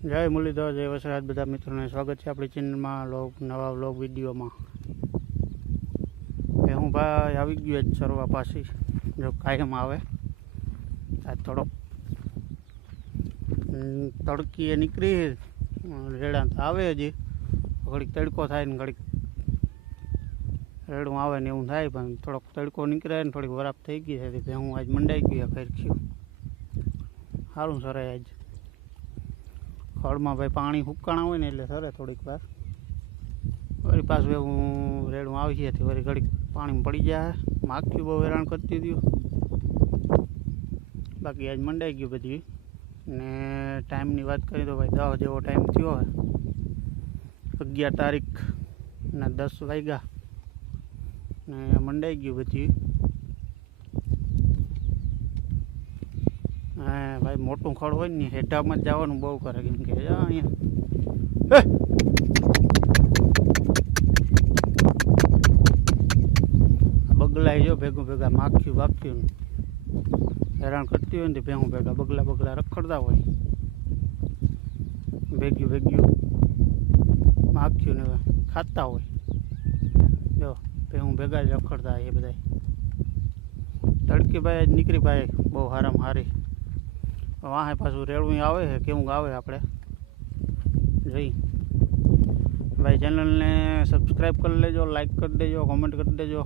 જય મુરલીધર, જય વસરાજ બધા મિત્રોને સ્વાગત છે આપણી ચેનલમાં લોગ, નવા વ્લોગ વિડીયોમાં. એ હું ભાઈ આવી ગયો જ સરવા પાછી, જો કાયમ આવે. આ થોડો તડકીએ નીકળી. રેડા તો આવે હજી ઘડીક તડકો થાય ને ઘડીક રેડું આવે ને એવું થાય, પણ થોડોક તડકો નીકળે ને થોડીક વરાપ થઈ ગઈ છે હું આજ મંડાઈ ગયો ફેરખ્યું સારું સર આજ. ખળમાં ભાઈ પાણી હુકાણા હોય ને એટલે સરે થોડીક વાર. વળી પાછું એવું રેડું આવી છે તે વળી ઘડીક પાણીમાં પડી જાય માખ્યું બહુ હેરાન કરતી દીધું બાકી આજ મંડાઈ ગયું બધી. ને ટાઈમની વાત કરીએ તો ભાઈ દસ જેવો ટાઈમ થયો હોય અગિયાર તારીખ ને દસ વાગ્યા. ને મંડાઈ ગયું બધી. ભાઈ મોટું ખડ હોય ને, હેઠામાં જવાનું બહુ કરે, કેમ કે અહીંયા. બગલાઈ જો ભેગું ભેગા માખ્યું વાખ્યું હેરાન કરતી હોય ને ભેગું ભેગા બગલા બગલા રખડતા હોય. ભેગ્યું ભેગ્યું. માખ્યું ને ખાતા હોય. જો ભેગું ભેગા જ રખડતા એ બધા તડકી ભાઈ જ નીકળી ભાઈ, બહુ હારામાં હારી. વાહે પાછું રેડવું આવે છે, કેવું આવે આપણે? જોઈ. ભાઈ, ચેનલને સબસ્ક્રાઈબ કરી લેજો લાઈક કરી દેજો કોમેન્ટ કરી દેજો.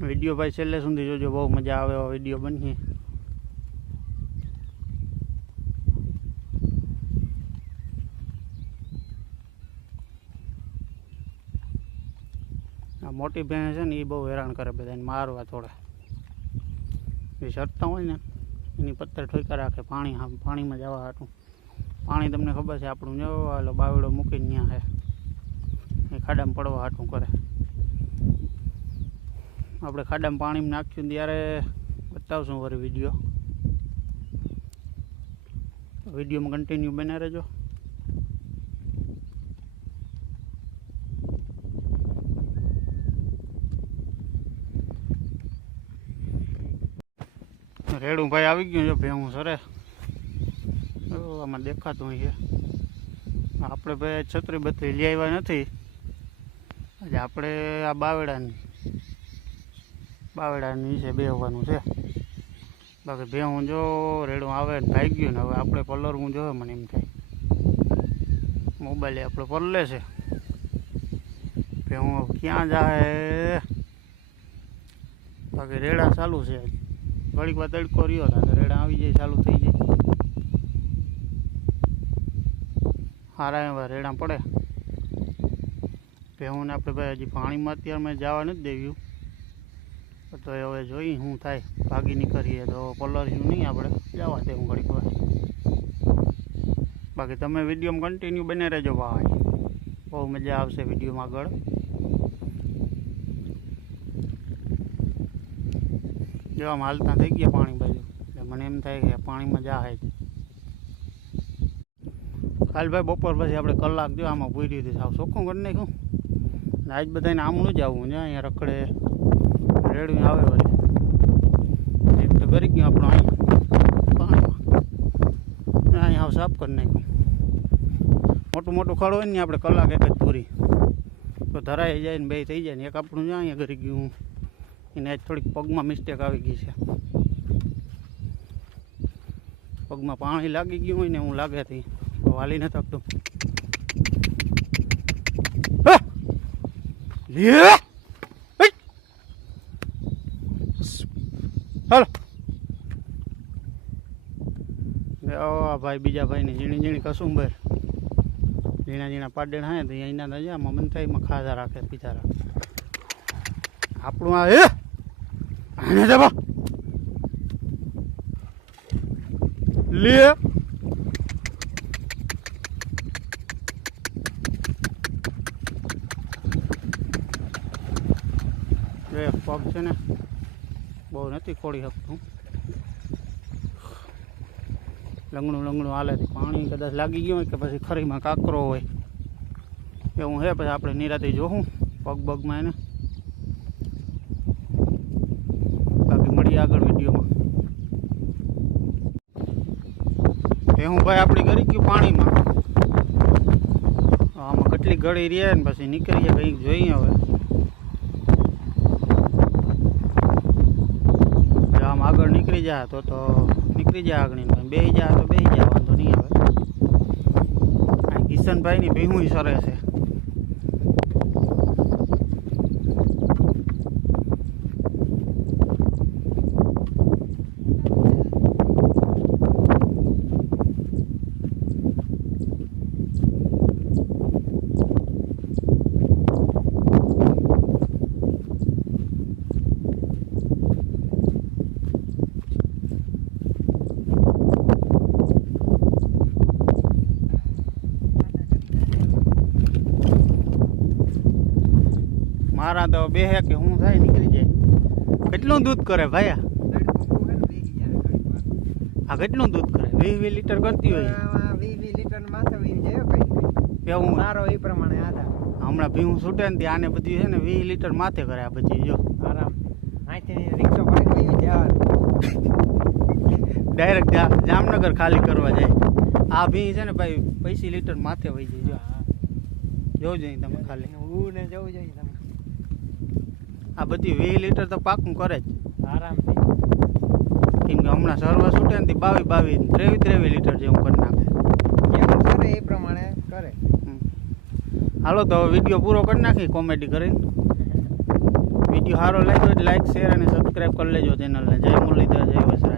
વીડિયો ભાઈ છેલ્લે સુધી જોજો, બહુ મજા આવે એવો વીડિયો બનીએ. મોટી ભેંસ છે ને એ બહુ હેરાન કરે બધાને, મારવા થોડા. એ ચડતા હોય ને, એની પથ્થર ઠોકા રાખે, પાણી પાણીમાં જવા હાટું. પાણી તમને ખબર છે, આપણું જો હાલો બાવડો મૂકીને ત્યાં છે એ ખાડામાં પડવા હાટું કરે. આપણે ખાડામાં પાણીમાં નાખ્યું ત્યારે બતાવશું વળી વીડિયો વિડીયોમાં કન્ટિન્યુ બને રહેજો. રેડું ભાઈ આવી ગયું છે, ભેહું સરે. આમાં દેખાતું છે. આપણે ભાઈ છત્રી બત્રી લઈ આવ્યા નથી. આજે આપણે આ બાવેડાની બાવેડાની છે, બેહવાનું છે. બાકી ભેહું જો, રેડું આવે ને ભાઈ ગયું ને, હવે આપણે પલરવું જોવે મને એમ થાય. મોબાઈલે આપણે પલલે છે. ભેહું ક્યાં જાય? બાકી રેડા ચાલુ છે. ઘડીક વાર તડકો રહ્યો હતા રેડા આવી જાય, ચાલુ થઈ જાય. હારા એવા રેડા પડે. ભેહુંને આપણે ભાઈ હજી પાણીમાં અત્યારે મેં જવા નથી દેવ્યું. તો હવે જોઈ શું થાય. ભાગી નીકળીએ તો પલર્યું નહીં આપણે. જવા દેવું ઘડીક વાર. બાકી તમે વિડીયોમાં કન્ટિન્યુ બને રહેજો ભાઈ. બહુ મજા આવશે વિડીયોમાં આગળ. જો આમ હાલતા થઈ ગયા પાણી બાજુ. એટલે મને એમ થાય કે પાણીમાં જાય જ કાલ ભાઈ બપોર પછી આપણે કલાક જો આમાં પૂરી હતી સાવ ચોખ્ખું કરી નાખ્યું. આજ બધાને આમણું જ આવવું છે. અહીંયા રખડે રેડું આવે વળી. એક તો કરી ગયું આપણું અહીંયા, પાણીમાં. અહીંયા હાવ સાફ કરી નાખ્યું. મોટું મોટું ખડ હોય ને આપણે કલાક એક જ પૂરી તો ધરાઈ જાય ને બે થઈ જાય ને, એક આપણું છે અહીંયા કરી ગયું. એને થોડીક પગમાં મિસ્ટેક આવી ગઈ છે. પગમાં પાણી લાગી ગયું હોય ને હું લાગે હતી વાલી નથી આપતું! હાલો. ભાઈ, બીજા ભાઈને ઝીણી ઝીણી કસુંબર. ઝીણા ઝીણા પાડેણ હા તો અહીંના તો મન થાય ખાધા રાખે, પીધા રાખે. આપણું આ હે આને દબા લે પગ છે ને, બહુ નથી ખોડી શકતું. લંગણું લંગણું હાલે પાણી કદાચ લાગી ગયું હોય કે પછી ખરીમાં કાકરો હોય. એવું છે પછી આપણે નિરાતે જોઉં પગ બગમાં એને બાકી મળીએ આગળ વિડીયોમાં. ભેહુંભાઈ આપણી ગરી ગયું પાણીમાં. આમાં કેટલી ગળી રહે ને પછી નીકળીએ કંઈક જોઈએ હવે. આમ આગળ નીકળી જાય તો તો નીકળી જાય આગળ બે જાય તો બે જાય, વાંધો નહીં આવે કિશનભાઈની ભીહું સરે છે. મારા તો બે હે કે હું થાય નીકળી જાય. કેટલું દૂધ કરે ભાઈ? આ કેટલું દૂધ કરે? વીસ વીસ લીટર કરતી હોય. હું સારો એ પ્રમાણે આધાર હમણાં ભીહું છૂટે ને આને બધી છે ને વીસ લીટર માથે કરે આ બધી જો. આરામ અહીંથી રિક્ષો ડાયરેક્ટ જામનગર ખાલી કરવા જાય. આ ભી છે ને ભાઈ પૈસી લીટર માથે વહી જાય જો. જોવું જોઈએ તમે ખાલી. હું ને જવું જોઈએ તમે. આ બધી વીસ લીટર તો પાકું કરે જ. આરામથી. કેમ કે હમણાં સર્વ છૂટે ને બાવી બાવી ત્રેવી ત્રેવી લીટર જેવું કરી નાખે. કરે એ પ્રમાણે કરે. હમ. હાલો તો વીડિયો પૂરો કરી નાખી કોમેડી કરીને. વીડિયો સારો લાગ્યો લાઈક શેર અને સબસ્ક્રાઈબ કરી લેજો ચેનલને. જય મુરલીધર જય વસરા